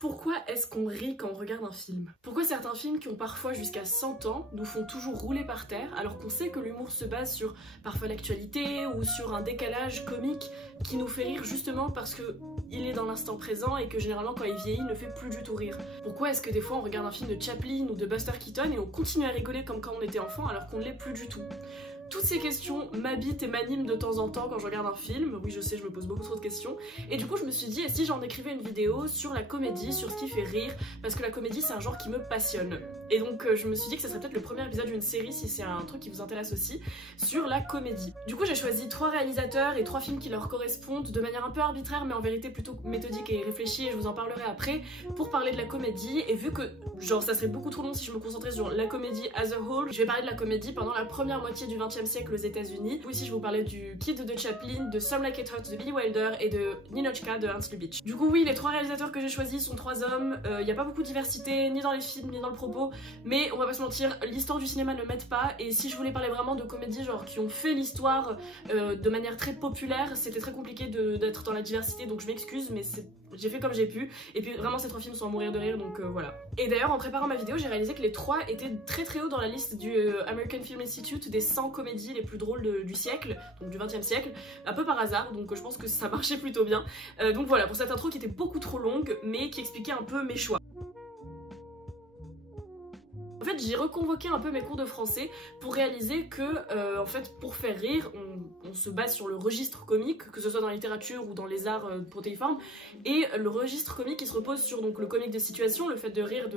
Pourquoi est-ce qu'on rit quand on regarde un film? Pourquoi certains films qui ont parfois jusqu'à 100 ans nous font toujours rouler par terre alors qu'on sait que l'humour se base sur parfois l'actualité ou sur un décalage comique qui nous fait rire justement parce que il est dans l'instant présent et que généralement quand il vieillit il ne fait plus du tout rire? Pourquoi est-ce que des fois on regarde un film de Chaplin ou de Buster Keaton et on continue à rigoler comme quand on était enfant alors qu'on ne l'est plus du tout? Toutes ces questions m'habitent et m'animent de temps en temps quand je regarde un film. Oui, je sais, je me pose beaucoup trop de questions. Et du coup, je me suis dit, et si j'en écrivais une vidéo sur la comédie, sur ce qui fait rire, parce que la comédie, c'est un genre qui me passionne. Et donc, je me suis dit que ça serait peut-être le premier épisode d'une série, si c'est un truc qui vous intéresse aussi, sur la comédie. Du coup, j'ai choisi 3 réalisateurs et 3 films qui leur correspondent de manière un peu arbitraire, mais en vérité plutôt méthodique et réfléchie, et je vous en parlerai après, pour parler de la comédie. Et vu que, genre, ça serait beaucoup trop long si je me concentrais sur la comédie as a whole, je vais parler de la comédie pendant la première moitié du XXe siècle aux États-Unis. Ici, je vais vous parler du Kid de Chaplin, de Some Like It Hot de Billy Wilder et de Ninotchka de Ernst Lubitsch. Du coup, oui, les 3 réalisateurs que j'ai choisis sont 3 hommes. Il n'y a pas beaucoup de diversité, ni dans les films, ni dans le propos, mais on va pas se mentir, l'histoire du cinéma ne m'aide pas. Et si je voulais parler vraiment de comédies genre qui ont fait l'histoire de manière très populaire, c'était très compliqué d'être dans la diversité, donc je m'excuse, mais j'ai fait comme j'ai pu. Et puis vraiment, ces 3 films sont à mourir de rire, donc voilà. Et d'ailleurs, en préparant ma vidéo, j'ai réalisé que les 3 étaient très haut dans la liste du American Film Institute des 100 comédies les plus drôles du siècle, donc du 20e siècle, un peu par hasard, donc je pense que ça marchait plutôt bien. Donc voilà, pour cette intro qui était beaucoup trop longue, mais qui expliquait un peu mes choix. En fait, j'ai reconvoqué un peu mes cours de français pour réaliser que, en fait, pour faire rire, on se base sur le registre comique, que ce soit dans la littérature ou dans les arts protéiformes, et le registre comique il se repose sur donc le comique de situation, le fait de rire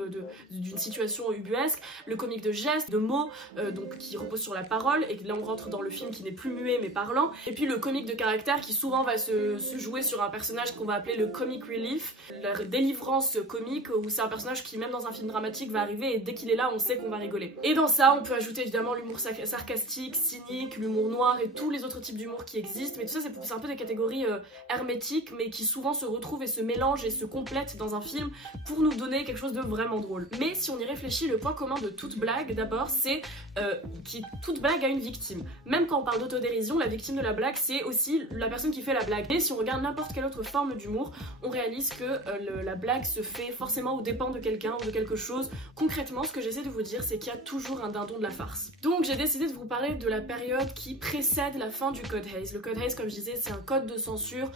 d'une situation ubuesque, le comique de gestes, de mots, donc qui repose sur la parole, et là on rentre dans le film qui n'est plus muet mais parlant, et puis le comique de caractère qui souvent va se jouer sur un personnage qu'on va appeler le comic relief, la délivrance comique, où c'est un personnage qui même dans un film dramatique va arriver et dès qu'il est là on sait qu'on va rigoler. Et dans ça, on peut ajouter évidemment l'humour sarcastique, cynique, l'humour noir et tous les autres types d'humour qui existent, mais tout ça c'est un peu des catégories hermétiques, mais qui souvent se retrouvent et se mélangent et se complètent dans un film pour nous donner quelque chose de vraiment drôle. Mais si on y réfléchit, le point commun de toute blague, d'abord, c'est que toute blague a une victime. Même quand on parle d'autodérision, la victime de la blague, c'est aussi la personne qui fait la blague. Et si on regarde n'importe quelle autre forme d'humour, on réalise que la blague se fait forcément aux dépens de quelqu'un ou de quelque chose. Concrètement, ce que j'essaie de vous dire, c'est qu'il y a toujours un dindon de la farce. Donc j'ai décidé de vous parler de la période qui précède la fin du Code Hays. Le Code Hays, comme je disais, c'est un code de censure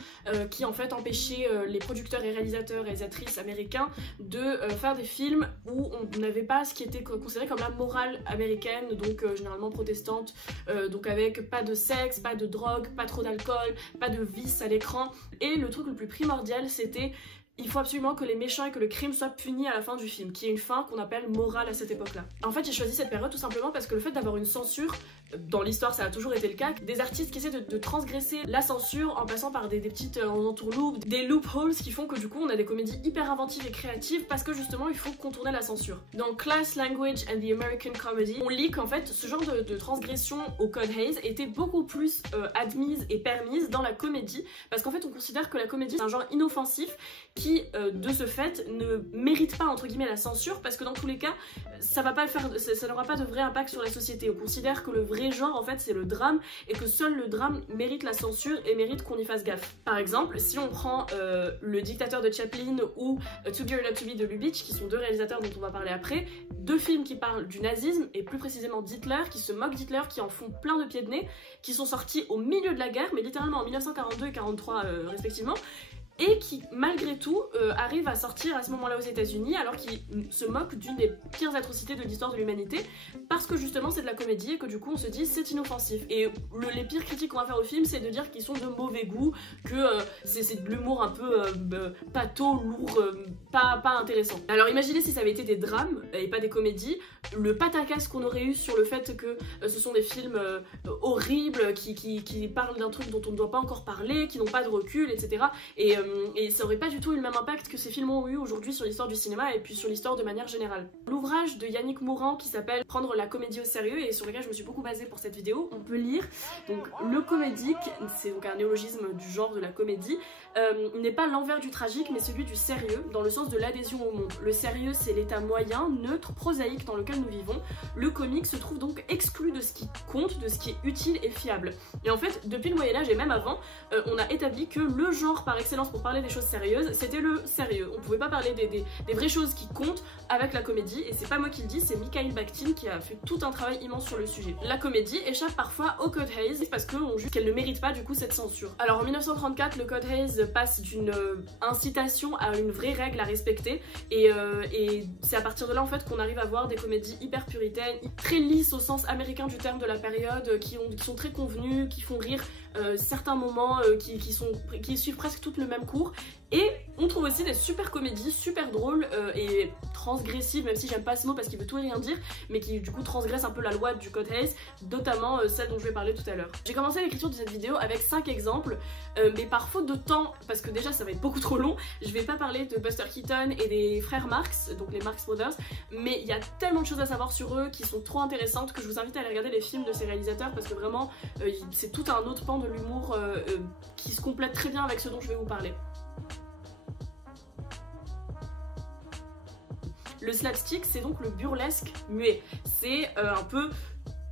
qui en fait empêchait les producteurs et réalisatrices américains de faire des films où on n'avait pas ce qui était considéré comme la morale américaine, donc généralement protestante, donc avec pas de sexe, pas de drogue, pas trop d'alcool, pas de vice à l'écran. Et le truc le plus primordial, c'était il faut absolument que les méchants et que le crime soient punis à la fin du film, qui est une fin qu'on appelle morale à cette époque-là. En fait, j'ai choisi cette période tout simplement parce que le fait d'avoir une censure, dans l'histoire ça a toujours été le cas, des artistes qui essaient de transgresser la censure en passant par des petites entourloupes, des loopholes qui font que du coup on a des comédies hyper inventives et créatives parce que justement il faut contourner la censure. Dans Class, Language and the American Comedy, on lit qu'en fait ce genre de transgression au Code Hays était beaucoup plus admise et permise dans la comédie, parce qu'en fait on considère que la comédie c'est un genre inoffensif qui de ce fait ne mérite pas entre guillemets la censure, parce que dans tous les cas ça va pas faire, ça n'aura pas de vrai impact sur la société. On considère que le vrai genre en fait c'est le drame et que seul le drame mérite la censure et mérite qu'on y fasse gaffe. Par exemple, si on prend Le Dictateur de Chaplin ou To Be or Not to Be de Lubitsch, qui sont 2 réalisateurs dont on va parler après, 2 films qui parlent du nazisme et plus précisément d'Hitler, qui se moquent d'Hitler, qui en font plein de pieds de nez, qui sont sortis au milieu de la guerre, mais littéralement en 1942 et 43 respectivement, et qui malgré tout arrive à sortir à ce moment-là aux États-Unis alors qu'ils se moquent d'une des pires atrocités de l'histoire de l'humanité, parce que justement c'est de la comédie et que du coup on se dit c'est inoffensif. Et les pires critiques qu'on va faire au film, c'est de dire qu'ils sont de mauvais goût, que c'est de l'humour un peu pâteau, lourd, pas intéressant. Alors imaginez si ça avait été des drames et pas des comédies, le pataquès qu'on aurait eu sur le fait que ce sont des films horribles qui parlent d'un truc dont on ne doit pas encore parler, qui n'ont pas de recul, etc. Et ça aurait pas du tout eu le même impact que ces films ont eu aujourd'hui sur l'histoire du cinéma et puis sur l'histoire de manière générale. L'ouvrage de Yannick Morand qui s'appelle Prendre la comédie au sérieux et sur lequel je me suis beaucoup basée pour cette vidéo, on peut lire donc le comédique, c'est donc un néologisme du genre de la comédie, n'est pas l'envers du tragique mais celui du sérieux, dans le sens de l'adhésion au monde. Le sérieux c'est l'état moyen, neutre, prosaïque dans lequel nous vivons. Le comique se trouve donc exclu de ce qui compte, de ce qui est utile et fiable. Et en fait, depuis le Moyen-Âge et même avant, on a établi que le genre par excellence pour pour parler des choses sérieuses, c'était le sérieux. On pouvait pas parler des vraies choses qui comptent avec la comédie, et c'est pas moi qui le dis, c'est Mikhail Bakhtin qui a fait tout un travail immense sur le sujet. La comédie échappe parfois au Code Hays parce qu'on juge qu'elle ne mérite pas du coup cette censure. Alors en 1934, le Code Hays passe d'une incitation à une vraie règle à respecter, et c'est à partir de là en fait qu'on arrive à voir des comédies hyper puritaines, très lisses au sens américain du terme de la période, qui sont très convenues, qui font rire, certains moments qui suivent presque toutes le même cours. Et on trouve aussi des super comédies, super drôles et transgressives, même si j'aime pas ce mot parce qu'il veut tout et rien dire, mais qui du coup transgressent un peu la loi du Code Hays, notamment celle dont je vais parler tout à l'heure. J'ai commencé l'écriture de cette vidéo avec 5 exemples, mais par faute de temps, parce que déjà ça va être beaucoup trop long, je vais pas parler de Buster Keaton et des frères Marx, donc les Marx Brothers, mais il y a tellement de choses à savoir sur eux qui sont trop intéressantes que je vous invite à aller regarder les films de ces réalisateurs parce que vraiment c'est tout un autre pan de l'humour qui se complète très bien avec ce dont je vais vous parler. Le slapstick, c'est donc le burlesque muet. C'est un peu...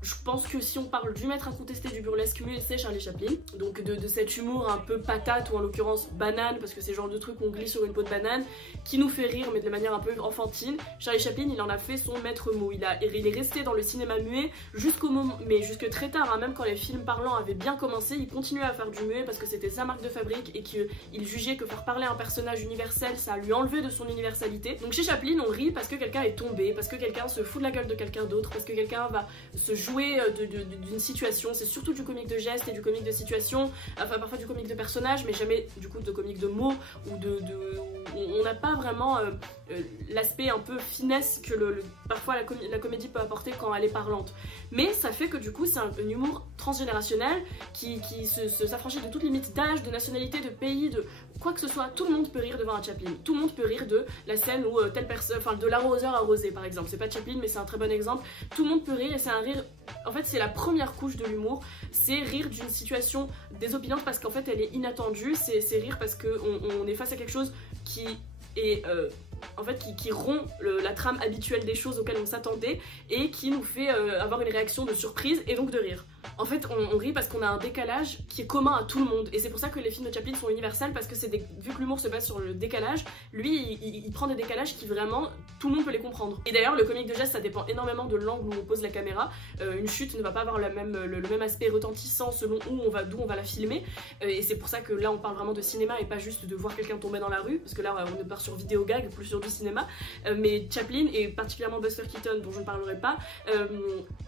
Je pense que si on parle du maître incontesté du burlesque muet, c'est Charlie Chaplin. Donc de cet humour un peu patate, ou en l'occurrence banane, parce que c'est le genre de truc qu'on glisse sur une peau de banane, qui nous fait rire mais de manière un peu enfantine. Charlie Chaplin, il en a fait son maître mot. Il est resté dans le cinéma muet jusqu'au moment, mais jusque très tard, hein, même quand les films parlants avaient bien commencé, il continuait à faire du muet parce que c'était sa marque de fabrique et qu'il jugeait que faire parler un personnage universel, ça lui enlevait de son universalité. Donc chez Chaplin, on rit parce que quelqu'un est tombé, parce que quelqu'un se fout de la gueule de quelqu'un d'autre, parce que quelqu'un va se jouer d'une situation. C'est surtout du comique de geste et du comique de situation, enfin parfois du comique de personnage, mais jamais du coup de comique de mots ou on n'a pas vraiment l'aspect un peu finesse que parfois la comédie peut apporter quand elle est parlante. Mais ça fait que du coup c'est un humour transgénérationnel qui s'affranchit de toute limite d'âge, de nationalité, de pays, de quoi que ce soit. Tout le monde peut rire devant un Chaplin. Tout le monde peut rire de la scène où telle personne, enfin de l'arroseur arrosé par exemple. C'est pas Chaplin mais c'est un très bon exemple. Tout le monde peut rire et c'est un rire, en fait c'est la première couche de l'humour. C'est rire d'une situation désopilante parce qu'en fait elle est inattendue. C'est rire parce qu'on est face à quelque chose qui est en fait qui rompt la trame habituelle des choses auxquelles on s'attendait et qui nous fait avoir une réaction de surprise et donc de rire. En fait on rit parce qu'on a un décalage qui est commun à tout le monde et c'est pour ça que les films de Chaplin sont universels parce que vu que l'humour se base sur le décalage, lui il prend des décalages qui vraiment tout le monde peut les comprendre. Et d'ailleurs le comique de geste ça dépend énormément de l'angle où on pose la caméra. Une chute ne va pas avoir le même aspect retentissant selon d'où on va la filmer et c'est pour ça que là on parle vraiment de cinéma et pas juste de voir quelqu'un tomber dans la rue parce que là on part sur vidéo gag plus sur du cinéma, mais Chaplin et particulièrement Buster Keaton dont je ne parlerai pas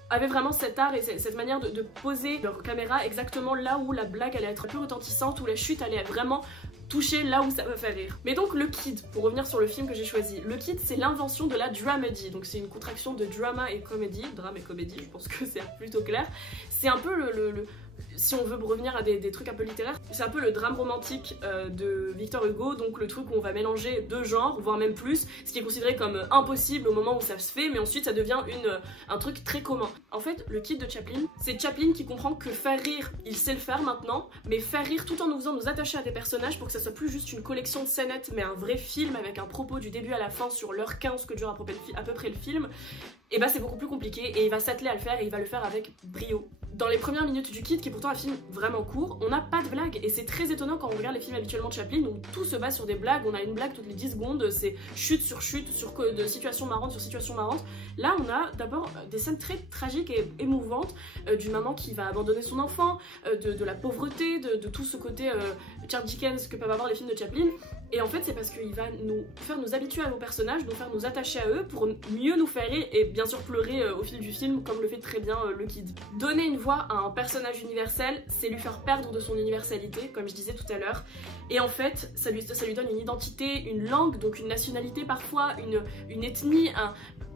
avaient vraiment cet art et cette manière de poser leur caméra exactement là où la blague allait être plus retentissante, où la chute allait vraiment toucher là où ça va faire rire. Mais donc le kid, pour revenir sur le film que j'ai choisi, le kid c'est l'invention de la dramedy, donc c'est une contraction de drama et comédie, drame et comédie, je pense que c'est plutôt clair. C'est un peu si on veut revenir à des trucs un peu littéraires, c'est un peu le drame romantique de Victor Hugo, donc le truc où on va mélanger deux genres, voire même plus, ce qui est considéré comme impossible au moment où ça se fait, mais ensuite ça devient un truc très commun. En fait, le kid de Chaplin, c'est Chaplin qui comprend que faire rire, il sait le faire maintenant, mais faire rire tout en nous faisant nous attacher à des personnages pour que ça soit plus juste une collection de scénettes, mais un vrai film avec un propos du début à la fin sur l'heure 15 que dure à peu près le film. Et bah c'est beaucoup plus compliqué et il va s'atteler à le faire et il va le faire avec brio. Dans les premières minutes du Kid, qui est pourtant un film vraiment court, on n'a pas de blagues et c'est très étonnant quand on regarde les films habituellement de Chaplin où tout se base sur des blagues, on a une blague toutes les 10 secondes, c'est chute sur de situation marrante sur situation marrante. Là on a d'abord des scènes très tragiques et émouvantes d'une maman qui va abandonner son enfant, de la pauvreté, de tout ce côté Charles Dickens que peuvent avoir les films de Chaplin. Et en fait c'est parce qu'il va nous faire nous habituer à nos personnages, nous faire nous attacher à eux pour mieux nous faire rire et bien sûr pleurer au fil du film comme le fait très bien le Kid. Donner une voix à un personnage universel, c'est lui faire perdre de son universalité, comme je disais tout à l'heure. Et en fait ça lui donne une identité, une langue, donc une nationalité parfois, une ethnie,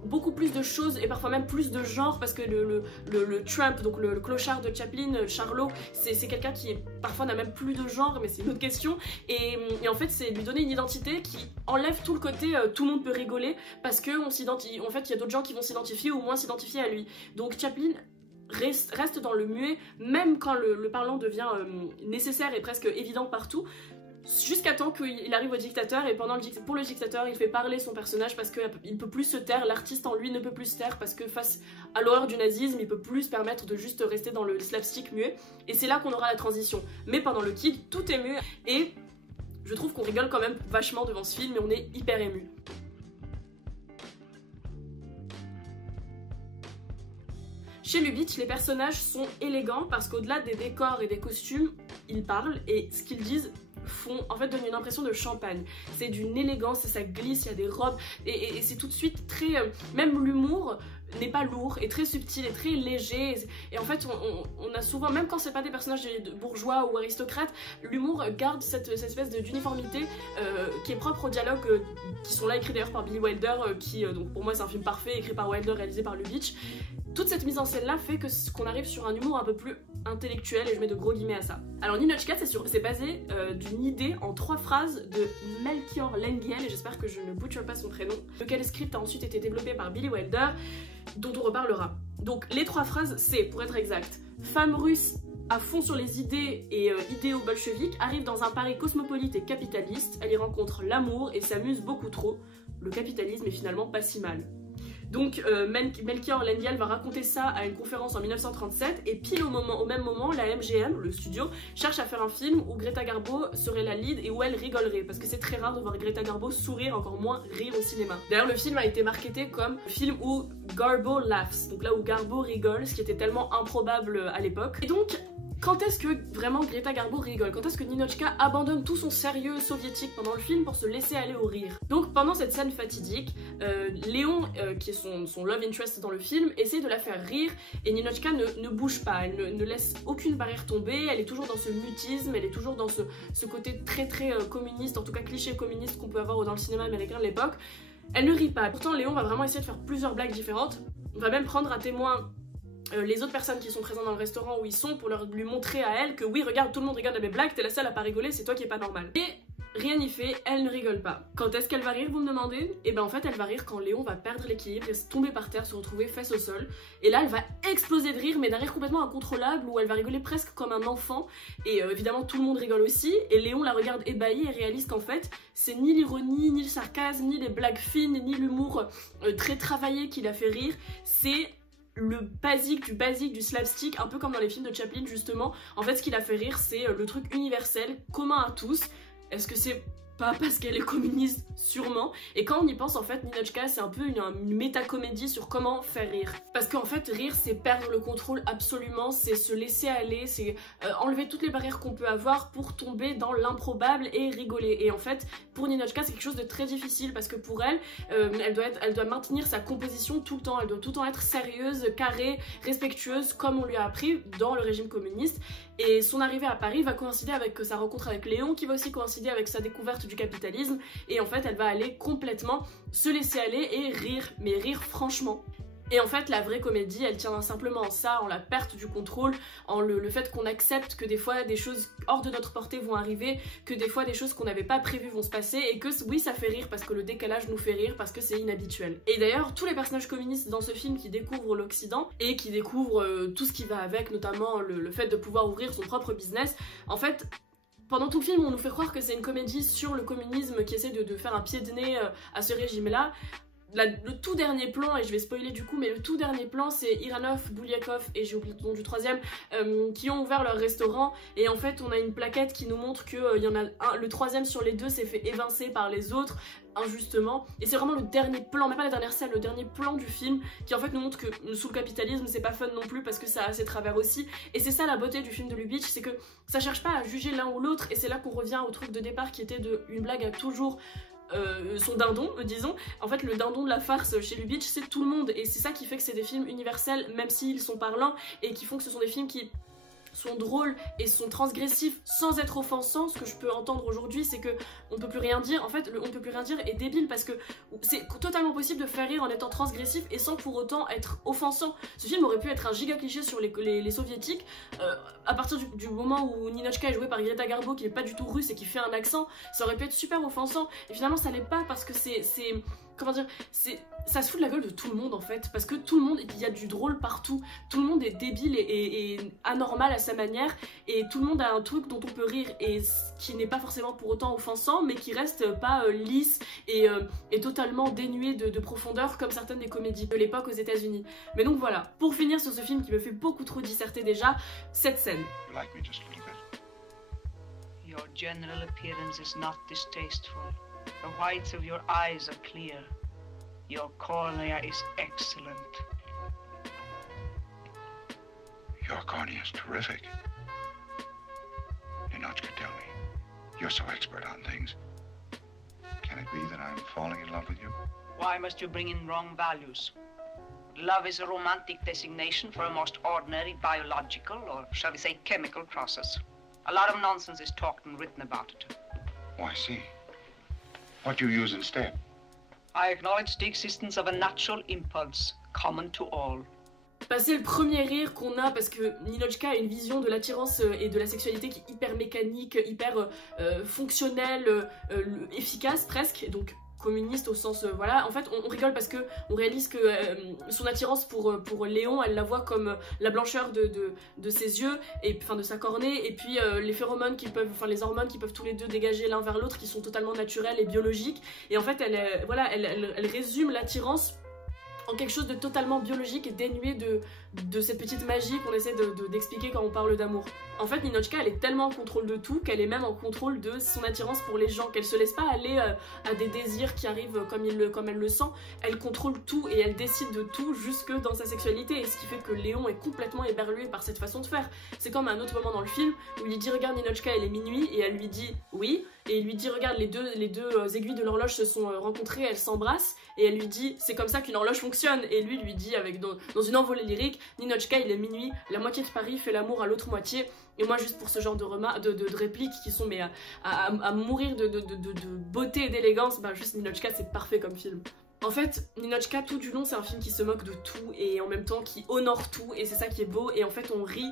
beaucoup plus de choses et parfois même plus de genres parce que le Trump, donc le clochard de Chaplin, Charlot, c'est quelqu'un qui parfois n'a même plus de genre, mais c'est une autre question. Et en fait c'est lui donner une identité qui enlève tout le côté tout le monde peut rigoler parce que en fait il y a d'autres gens qui vont s'identifier ou moins s'identifier à lui. Donc Chaplin reste dans le muet même quand le parlant devient nécessaire et presque évident partout, jusqu'à temps qu'il arrive au dictateur et pour le dictateur il fait parler son personnage parce qu'il peut plus se taire, l'artiste en lui ne peut plus se taire parce que face à l'horreur du nazisme il peut plus se permettre de juste rester dans le slapstick muet et c'est là qu'on aura la transition. Mais pendant le Kid tout est muet et je trouve qu'on rigole quand même vachement devant ce film et on est hyper ému. Chez Lubitsch, les personnages sont élégants parce qu'au-delà des décors et des costumes, ils parlent et ce qu'ils disent donne une impression de champagne. C'est d'une élégance et ça glisse, il y a des robes et c'est tout de suite très... même l'humour n'est pas lourd et très subtil et très léger et en fait on a souvent, même quand c'est pas des personnages bourgeois ou aristocrates, l'humour garde cette espèce d'uniformité qui est propre aux dialogues qui sont là écrits d'ailleurs par Billy Wilder donc pour moi c'est un film parfait écrit par Wilder, réalisé par Lubitsch. Toute cette mise en scène là fait qu'on arrive sur un humour un peu plus intellectuel et je mets de gros guillemets à ça. Alors Ninotchka c'est basé d'une idée en 3 phrases de Melchior Lengyel et j'espère que je ne butcher pas son prénom, lequel script a ensuite été développé par Billy Wilder, dont on reparlera. Donc les 3 phrases c'est, pour être exact, femme russe à fond sur les idées et idéaux bolcheviques, arrive dans un Paris cosmopolite et capitaliste, elle y rencontre l'amour et s'amuse beaucoup trop. Le capitalisme est finalement pas si mal. Donc Melchior Lengyel va raconter ça à une conférence en 1937 et pile au même moment, la MGM, le studio, cherche à faire un film où Greta Garbo serait la lead et où elle rigolerait parce que c'est très rare de voir Greta Garbo sourire, encore moins rire au cinéma. D'ailleurs le film a été marketé comme film où Garbo laughs, donc là où Garbo rigole, ce qui était tellement improbable à l'époque. Et donc quand est-ce que vraiment Greta Garbo rigole? Quand est-ce que Ninotchka abandonne tout son sérieux soviétique pendant le film pour se laisser aller au rire? Donc pendant cette scène fatidique, Léon, qui est son love interest dans le film, essaie de la faire rire et Ninotchka ne bouge pas, elle ne laisse aucune barrière tomber, elle est toujours dans ce mutisme, elle est toujours dans ce côté très communiste, en tout cas cliché communiste qu'on peut avoir dans le cinéma américain de l'époque. Elle ne rit pas. Pourtant Léon va vraiment essayer de faire plusieurs blagues différentes, on va même prendre à témoin les autres personnes qui sont présentes dans le restaurant où ils sont pour lui montrer à elle que oui regarde tout le monde regarde à mes blagues, t'es la seule à pas rigoler, c'est toi qui est pas normal. Et rien n'y fait, elle ne rigole pas. Quand est-ce qu'elle va rire, vous me demandez? Et ben en fait elle va rire quand Léon va perdre l'équilibre et se tomber par terre, se retrouver face au sol. Et là elle va exploser de rire, mais d'un rire complètement incontrôlable où elle va rigoler presque comme un enfant. Et évidemment tout le monde rigole aussi et Léon la regarde ébahi et réalise qu'en fait c'est ni l'ironie, ni le sarcasme, ni les blagues fines, ni l'humour très travaillé qui la fait rire, c'est le basique du slapstick, un peu comme dans les films de Chaplin justement. En fait ce qui la fait rire c'est le truc universel, commun à tous. Est-ce que c'est pas parce qu'elle est communiste? Sûrement. Et quand on y pense en fait, Ninotchka c'est un peu une métacomédie sur comment faire rire. Parce qu'en fait rire c'est perdre le contrôle absolument, c'est se laisser aller, c'est enlever toutes les barrières qu'on peut avoir pour tomber dans l'improbable et rigoler. Et en fait pour Ninotchka c'est quelque chose de très difficile parce que pour elle, elle doit maintenir sa composition tout le temps, elle doit tout le temps être sérieuse, carrée, respectueuse comme on lui a appris dans le régime communiste. Et son arrivée à Paris va coïncider avec sa rencontre avec Léon qui va aussi coïncider avec sa découverte du capitalisme et en fait elle va aller complètement se laisser aller et rire, mais rire franchement. Et en fait la vraie comédie elle tient simplement en ça, en la perte du contrôle, en le fait qu'on accepte que des fois des choses hors de notre portée vont arriver, que des fois des choses qu'on n'avait pas prévues vont se passer et que oui ça fait rire parce que le décalage nous fait rire, parce que c'est inhabituel. Et d'ailleurs tous les personnages communistes dans ce film qui découvrent l'Occident et qui découvrent tout ce qui va avec, notamment le fait de pouvoir ouvrir son propre business, en fait pendant tout le film, on nous fait croire que c'est une comédie sur le communisme qui essaie de faire un pied de nez à ce régime-là. Le tout dernier plan, et je vais spoiler du coup, mais le tout dernier plan c'est Iranov, Bouliakov et j'ai oublié le nom du troisième qui ont ouvert leur restaurant et en fait on a une plaquette qui nous montre que y en a le troisième sur les deux s'est fait évincer par les autres injustement et c'est vraiment le dernier plan, même pas la dernière scène, le dernier plan du film qui en fait nous montre que sous le capitalisme c'est pas fun non plus parce que ça a ses travers aussi et c'est ça la beauté du film de Lubitsch, c'est que ça cherche pas à juger l'un ou l'autre et c'est là qu'on revient au truc de départ qui était une blague à toujours son dindon, disons. En fait le dindon de la farce chez Lubitsch c'est tout le monde et c'est ça qui fait que c'est des films universels même s'ils sont parlants et qui font que ce sont des films qui sont drôles et sont transgressifs sans être offensants. Ce que je peux entendre aujourd'hui c'est que on peut plus rien dire, en fait le on peut plus rien dire est débile parce que c'est totalement possible de faire rire en étant transgressif et sans pour autant être offensant. Ce film aurait pu être un giga cliché sur les soviétiques à partir du moment où Ninotchka est jouée par Greta Garbo qui n'est pas du tout russe et qui fait un accent, ça aurait pu être super offensant et finalement ça l'est pas parce que comment dire, ça se fout de la gueule de tout le monde en fait, parce que tout le monde, il y a du drôle partout, tout le monde est débile et anormal à sa manière, et tout le monde a un truc dont on peut rire, et qui n'est pas forcément pour autant offensant, mais qui reste pas lisse et totalement dénué de profondeur comme certaines des comédies de l'époque aux États-Unis. Mais donc voilà, pour finir sur ce film qui me fait beaucoup trop disserter déjà, cette scène. Your general appearance is not distasteful. The whites of your eyes are clear. Your cornea is excellent. Your cornea is terrific. Ninotchka, tell me, you're so expert on things. Can it be that I'm falling in love with you? Why must you bring in wrong values? Love is a romantic designation for a most ordinary biological, or shall we say chemical process. A lot of nonsense is talked and written about it. Oh, I see. What do you use instead? I acknowledge the existence of a natural impulse, common to all. Passer le premier rire qu'on a, parce que Ninotchka a une vision de l'attirance et de la sexualité qui est hyper mécanique, hyper fonctionnelle, efficace presque, donc communiste au sens voilà. En fait on rigole parce que on réalise que son attirance pour Léon, elle la voit comme la blancheur de ses yeux et enfin de sa cornée, et puis les phéromones qui peuvent, enfin les hormones qui peuvent tous les deux dégager l'un vers l'autre, qui sont totalement naturelles et biologiques, et en fait elle résume l'attirance en quelque chose de totalement biologique et dénué de cette petite magie qu'on essaie d'expliquer quand on parle d'amour. En fait, Ninotchka, elle est tellement en contrôle de tout qu'elle est même en contrôle de son attirance pour les gens, qu'elle se laisse pas aller à des désirs qui arrivent comme elle le sent. Elle contrôle tout et elle décide de tout jusque dans sa sexualité, et ce qui fait que Léon est complètement éberlué par cette façon de faire. C'est comme à un autre moment dans le film où il lui dit « Regarde Ninotchka, il est minuit » et elle lui dit « Oui ». Et il lui dit « Regarde, les deux aiguilles de l'horloge se sont rencontrées, elles s'embrassent ». Et elle lui dit « C'est comme ça qu'une horloge fonctionne ». Et lui dit dans une envolée lyrique « Ninotchka, il est minuit, la moitié de Paris fait l'amour à l'autre moitié ». Et moi, juste pour ce genre de répliques qui sont mais à mourir de beauté et d'élégance, bah juste Ninotchka, c'est parfait comme film. En fait, Ninotchka, tout du long, c'est un film qui se moque de tout et en même temps qui honore tout, et c'est ça qui est beau. Et en fait, on rit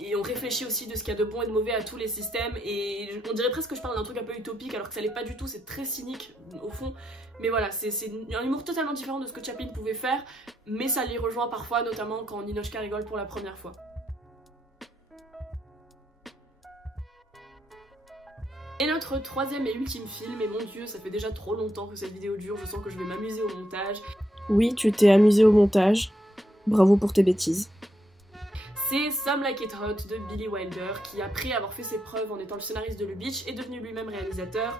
et on réfléchit aussi de ce qu'il y a de bon et de mauvais à tous les systèmes, et on dirait presque que je parle d'un truc un peu utopique alors que ça l'est pas du tout, c'est très cynique au fond. Mais voilà, c'est un humour totalement différent de ce que Chaplin pouvait faire, mais ça les rejoint parfois, notamment quand Ninotchka rigole pour la première fois. Et notre troisième et ultime film, et mon dieu, ça fait déjà trop longtemps que cette vidéo dure, je sens que je vais m'amuser au montage. Oui, tu t'es amusé au montage. Bravo pour tes bêtises. C'est Some Like It Hot de Billy Wilder, qui après avoir fait ses preuves en étant le scénariste de Lubitsch, est devenu lui-même réalisateur.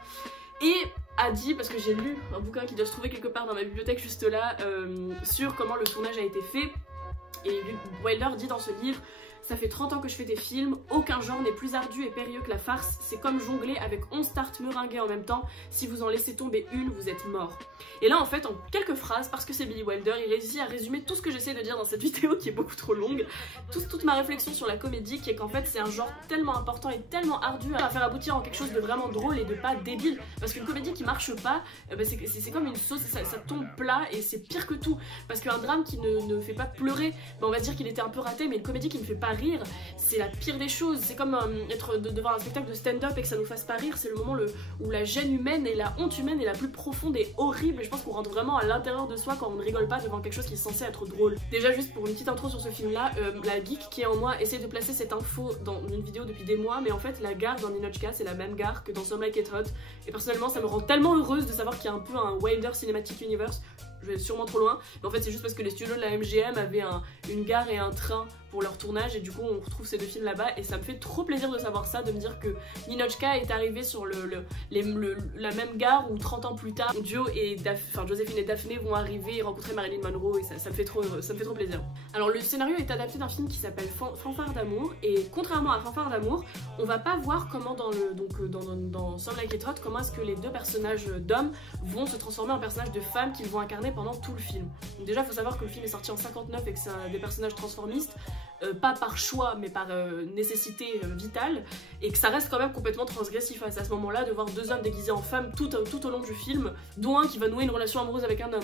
Et a dit, parce que j'ai lu un bouquin qui doit se trouver quelque part dans ma bibliothèque juste là, sur comment le tournage a été fait. Et Wilder dit dans ce livre: ça fait 30 ans que je fais des films, aucun genre n'est plus ardu et périlleux que la farce, c'est comme jongler avec 11 tartes meringuées en même temps, si vous en laissez tomber une, vous êtes mort. Et là en fait, en quelques phrases, parce que c'est Billy Wilder, il réussit à résumer tout ce que j'essaie de dire dans cette vidéo qui est beaucoup trop longue, toute ma réflexion sur la comédie, qui est qu'en fait c'est un genre tellement important et tellement ardu à faire aboutir en quelque chose de vraiment drôle et de pas débile, parce qu'une comédie qui marche pas, c'est comme une sauce, ça tombe plat et c'est pire que tout, parce qu'un drame qui ne fait pas pleurer, on va dire qu'il était un peu raté, mais une comédie qui ne fait pas rire, c'est la pire des choses. C'est comme être devant un spectacle de stand-up et que ça nous fasse pas rire, c'est le moment où la gêne humaine et la honte humaine est la plus profonde et horrible, et je pense qu'on rentre vraiment à l'intérieur de soi quand on ne rigole pas devant quelque chose qui est censé être drôle. Déjà juste pour une petite intro sur ce film là, la geek qui est en moi essaie de placer cette info dans une vidéo depuis des mois, mais en fait la gare dans Ninotchka c'est la même gare que dans Some Like It Hot, et personnellement ça me rend tellement heureuse de savoir qu'il y a un peu un Wilder Cinematic Universe. Je vais sûrement trop loin, mais en fait c'est juste parce que les studios de la MGM avaient une gare et un train pour leur tournage, et du coup on retrouve ces deux films là-bas, et ça me fait trop plaisir de savoir ça, de me dire que Ninotchka est arrivé sur la même gare où 30 ans plus tard, Joséphine et Daphné vont arriver et rencontrer Marilyn Monroe, et ça me fait trop plaisir. Alors le scénario est adapté d'un film qui s'appelle Fanfare d'amour, et contrairement à Fanfare d'amour, on va pas voir comment dans Some Like It Hot, comment est-ce que les deux personnages d'hommes vont se transformer en personnages de femmes qu'ils vont incarner pendant tout le film. Donc déjà il faut savoir que le film est sorti en 59 et que c'est des personnages transformistes, pas par choix mais par nécessité vitale, et que ça reste quand même complètement transgressif à ce moment là de voir deux hommes déguisés en femmes tout au long du film, dont un qui va nouer une relation amoureuse avec un homme.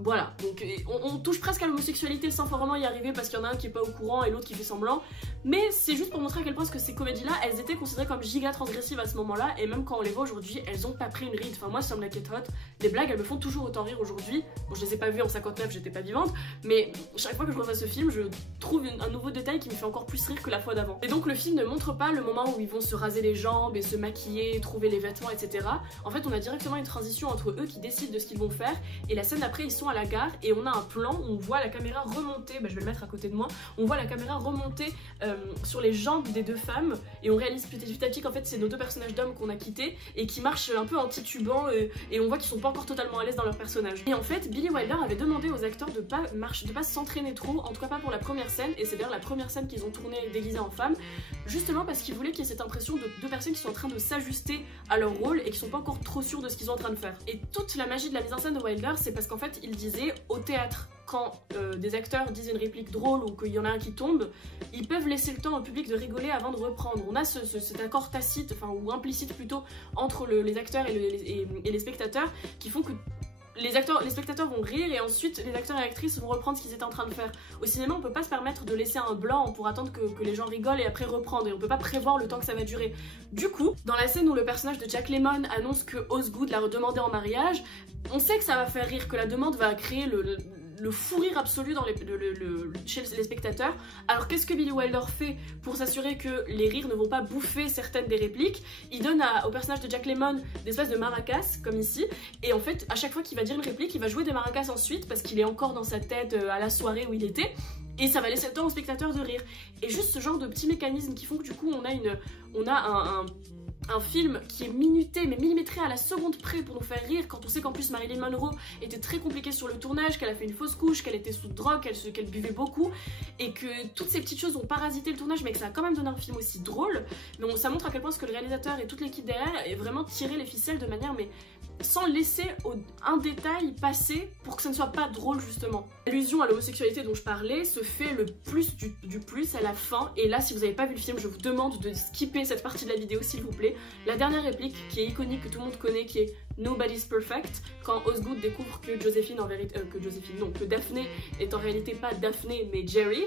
Voilà, donc on touche presque à l'homosexualité sans vraiment y arriver, parce qu'il y en a un qui est pas au courant et l'autre qui fait semblant, mais c'est juste pour montrer à quel point que ces comédies-là, elles étaient considérées comme giga transgressives à ce moment-là, et même quand on les voit aujourd'hui, elles ont pas pris une ride. Enfin moi, Some Like It Hot, les blagues, elles me font toujours autant rire aujourd'hui. Bon, je les ai pas vues en 59, j'étais pas vivante, mais chaque fois que je revois ce film, je trouve un nouveau détail qui me fait encore plus rire que la fois d'avant. Et donc le film ne montre pas le moment où ils vont se raser les jambes et se maquiller, trouver les vêtements, etc. En fait, on a directement une transition entre eux qui décident de ce qu'ils vont faire, et la scène d'après, ils sont à la gare et on a un plan où on voit la caméra remonter, je vais le mettre à côté de moi, on voit la caméra remonter sur les jambes des deux femmes et on réalise petit à petit qu'en fait c'est nos deux personnages d'hommes qu'on a quittés et qui marchent un peu en titubant et on voit qu'ils sont pas encore totalement à l'aise dans leur personnage. Et en fait Billy Wilder avait demandé aux acteurs de pas s'entraîner trop, en tout cas pas pour la première scène, et c'est d'ailleurs la première scène qu'ils ont tournée déguisée en femme, justement parce qu'il voulait qu'il y ait cette impression de deux personnes qui sont en train de s'ajuster à leur rôle et qui sont pas encore trop sûrs de ce qu'ils sont en train de faire. Et toute la magie de la mise en scène de Wilder, c'est parce qu'en fait il disait au théâtre, quand des acteurs disent une réplique drôle ou qu'il y en a un qui tombe, ils peuvent laisser le temps au public de rigoler avant de reprendre. On a cet accord tacite, ou implicite plutôt, entre les acteurs et les spectateurs, qui font que les spectateurs vont rire et ensuite les acteurs et actrices vont reprendre ce qu'ils étaient en train de faire. Au cinéma, on peut pas se permettre de laisser un blanc pour attendre que les gens rigolent et après reprendre, et on peut pas prévoir le temps que ça va durer. Du coup, dans la scène où le personnage de Jack Lemmon annonce que Osgood l'a redemandé en mariage, on sait que ça va faire rire, que la demande va créer le fou rire absolu chez les spectateurs. Alors qu'est-ce que Billy Wilder fait pour s'assurer que les rires ne vont pas bouffer certaines des répliques? Il donne au personnage de Jack Lemmon des espèces de maracas, comme ici, et en fait à chaque fois qu'il va dire une réplique, il va jouer des maracas ensuite parce qu'il est encore dans sa tête à la soirée où il était, et ça va laisser le temps aux spectateurs de rire. Et juste ce genre de petits mécanismes qui font que du coup on a un film qui est minuté, mais millimétré à la seconde près pour nous faire rire, quand on sait qu'en plus Marilyn Monroe était très compliquée sur le tournage, qu'elle a fait une fausse couche, qu'elle était sous drogue, qu'elle buvait beaucoup, et que toutes ces petites choses ont parasité le tournage, mais que ça a quand même donné un film aussi drôle. Mais ça montre à quel point que le réalisateur et toute l'équipe derrière est vraiment tiré les ficelles de manière sans laisser un détail passer pour que ça ne soit pas drôle justement. L'allusion à l'homosexualité dont je parlais se fait le plus du plus à la fin, et là si vous n'avez pas vu le film, je vous demande de skipper cette partie de la vidéo s'il vous plaît. La dernière réplique qui est iconique, que tout le monde connaît, qui est Nobody's perfect, quand Osgood découvre que que Daphné est en réalité pas Daphné mais Jerry,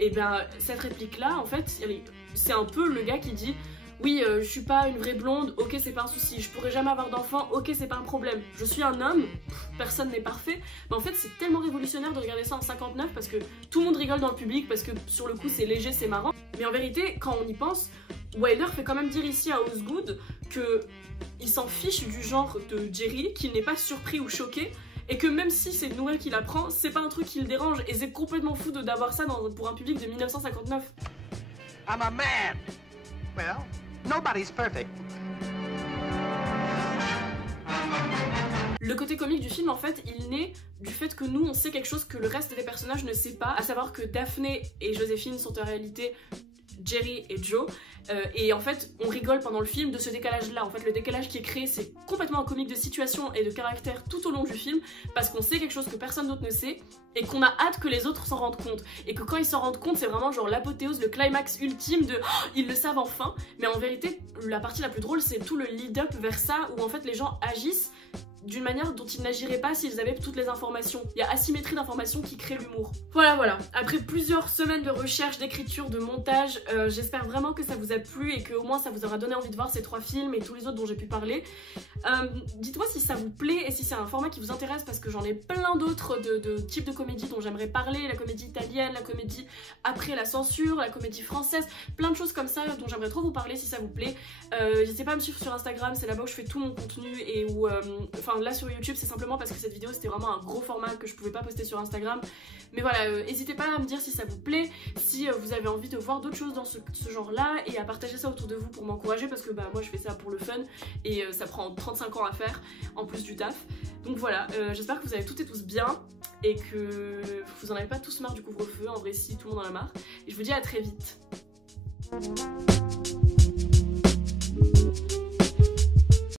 et ben cette réplique là en fait c'est un peu le gars qui dit oui, je suis pas une vraie blonde, ok c'est pas un souci, je pourrais jamais avoir d'enfant, ok c'est pas un problème, je suis un homme, personne n'est parfait. Mais en fait c'est tellement révolutionnaire de regarder ça en 59 parce que tout le monde rigole dans le public, parce que sur le coup c'est léger, c'est marrant. Mais en vérité, quand on y pense, Wilder fait quand même dire ici à Osgood qu'il s'en fiche du genre de Jerry, qu'il n'est pas surpris ou choqué, et que même si c'est une nouvelle qu'il apprend, c'est pas un truc qui le dérange, et c'est complètement fou d'avoir ça pour un public de 1959. I'm a man. Well, nobody's perfect. Le côté comique du film, en fait, il naît du fait que nous, on sait quelque chose que le reste des personnages ne sait pas, à savoir que Daphné et Joséphine sont en réalité Jerry et Joe, et en fait on rigole pendant le film de ce décalage là. En fait le décalage qui est créé, c'est complètement un comique de situation et de caractère tout au long du film, parce qu'on sait quelque chose que personne d'autre ne sait et qu'on a hâte que les autres s'en rendent compte, et que quand ils s'en rendent compte c'est vraiment genre l'apothéose, le climax ultime de oh, ils le savent enfin. Mais en vérité la partie la plus drôle c'est tout le lead-up vers ça, où en fait les gens agissent d'une manière dont ils n'agiraient pas s'ils avaient toutes les informations. Il y a asymétrie d'informations qui crée l'humour. Voilà. Après plusieurs semaines de recherche, d'écriture, de montage, j'espère vraiment que ça vous a plu et que au moins ça vous aura donné envie de voir ces 3 films et tous les autres dont j'ai pu parler. Dites-moi si ça vous plaît et si c'est un format qui vous intéresse, parce que j'en ai plein d'autres de types de comédies dont j'aimerais parler. La comédie italienne, la comédie après la censure, la comédie française, plein de choses comme ça dont j'aimerais trop vous parler si ça vous plaît. N'hésitez pas à me suivre sur Instagram, c'est là-bas où je fais tout mon contenu, et où là sur YouTube c'est simplement parce que cette vidéo c'était vraiment un gros format que je pouvais pas poster sur Instagram. Mais voilà, n'hésitez pas à me dire si ça vous plaît, si vous avez envie de voir d'autres choses dans ce genre là, et à partager ça autour de vous pour m'encourager, parce que moi je fais ça pour le fun et ça prend 35 ans à faire en plus du taf. Donc voilà, j'espère que vous allez toutes et tous bien et que vous en avez pas tous marre du couvre-feu. En vrai si, tout le monde en a marre, et je vous dis à très vite.